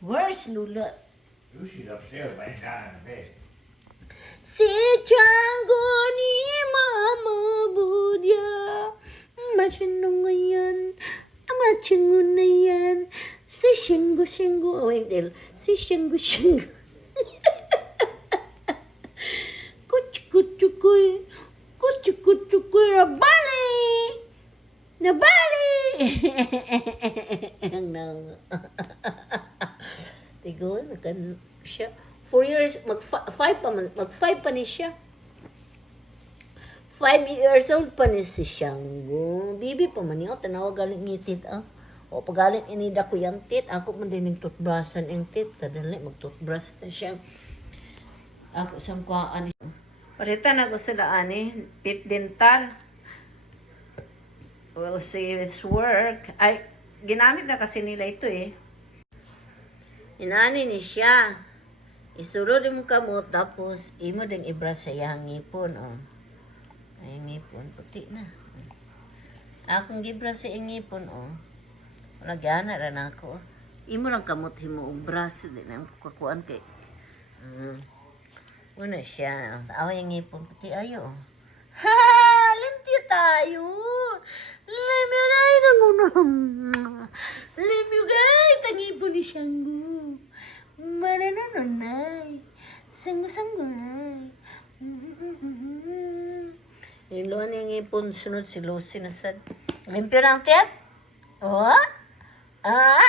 Where's Lula? Lucy's upstairs laying down in the bed. Si Chango ni Mama Budya. Machingo ngayon. Machingo na yan. Si Shingo Shingo. Oh, wait, si Shingo Shingo. Kuchukuchukoy. Kuchukuchukoy. Nabali! Nabali! Tigo, nakan siya. 4 years, mag-5 pa ni siya. 5 years old pa ni si Shango. Bibi pa man yun. Tanawa galing ngitit, ah. O pagalit inida ko yung tit. Ako man din yung toothbrushan yung tit. Kadali, mag-toothbrush na siya. Ako sangkwaan niya. Parita na ko sila, ani. Pit dental. We'll see if it's work. Ay, ginamit na kasi nila ito eh. Inani ni siya. Isulod mo kamot, tapos imo ding ibras sa iyang ngipon, oh. Ay, ngipon, puti na. Akong gibras sa iyang ngipon, oh. Wala gana rin ako. Imo lang kamot himo og bras, di na kukuan kay. Una siya. Awa yung ngipon, puti ayo. Ha! Limpyo tayo! Limpyo na yun ang limpyo guys! Ang ngipon ni Shango. Manananay. Sanggo-sanggay. Iluan yung ipon, sunod si Lucy na sad. Limpyo ng tiyat? Oh? Ah?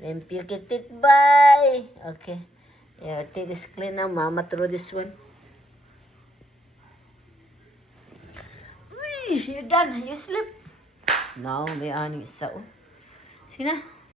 Limpyo kitit, bye. Okay. Your teeth is clean now. Mama throw this one. Uy, you're done. You sleep. Now, may aning isa. Sige na.